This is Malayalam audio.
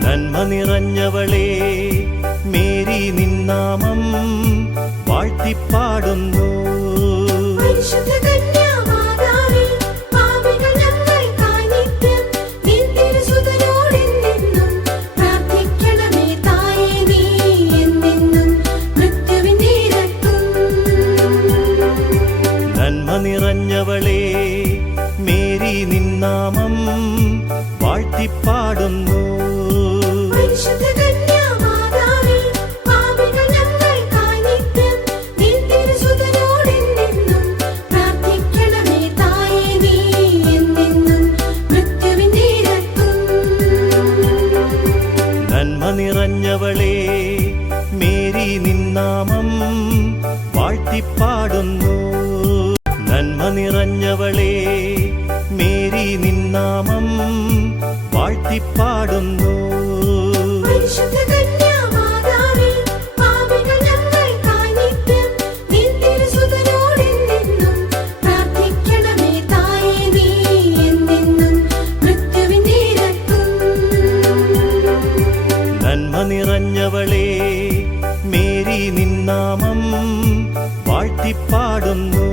നന്മ നിറഞ്ഞവളേ മേരി നിന്നാമം വാഴ്ത്തിപ്പാടുന്നു. നന്മ നിറഞ്ഞവളേ മേരി നിന്നാമം വാഴ്ത്തിപ്പാടുന്നു. നന്മ നിറഞ്ഞവളേ മേരി നിന്നാമം വാഴ്ത്തിപ്പാടുന്നു. നന്മ നിറഞ്ഞവളേ മേരി നിന്നാമം വാഴ്ത്തിപ്പാടുന്നു. നന്മ നിറഞ്ഞവളേ മേരി നിന്നാമം വാഴ്ത്തിപ്പാടുന്നു.